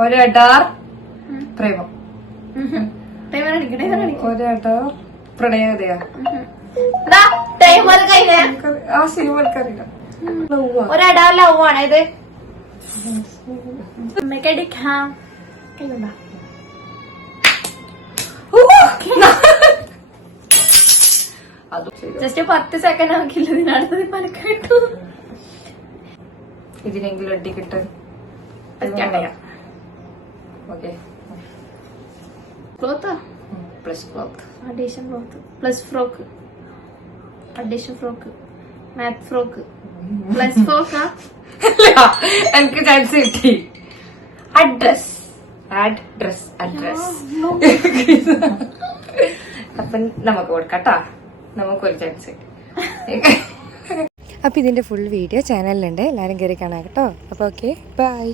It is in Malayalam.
ഒരടാർ പ്രേമം, ഒരടാർ പ്രണയകഥയാ. ആ സിനിമ എനിക്കറിയില്ല. ഒരടാർ ലവ് ആണ് ഇത്. Just 10 second ആക്കില്ല, ഇതിനടുത്തത് പലക്കാട്ടു. ഇതിനെങ്കിലും അടി കിട്ടാൻ ക്ലോത്താ plus cloth, addition cloth, plus frock, addition frock, math frock, plus ഫ്രോക്കാ. എനിക്ക് ചാൻസ് കിട്ടി. Address, add dress, address. അപ്പൊ നമുക്ക് കൊടുക്കട്ടാ, നമുക്കൊരു ചാൻസ് കിട്ടി. അപ്പോൾ ഇതിൻ്റെ ഫുൾ വീഡിയോ ചാനലിലുണ്ട്, എല്ലാവരും കയറി കാണാം കേട്ടോ. അപ്പോൾ ഓക്കെ, ബൈ.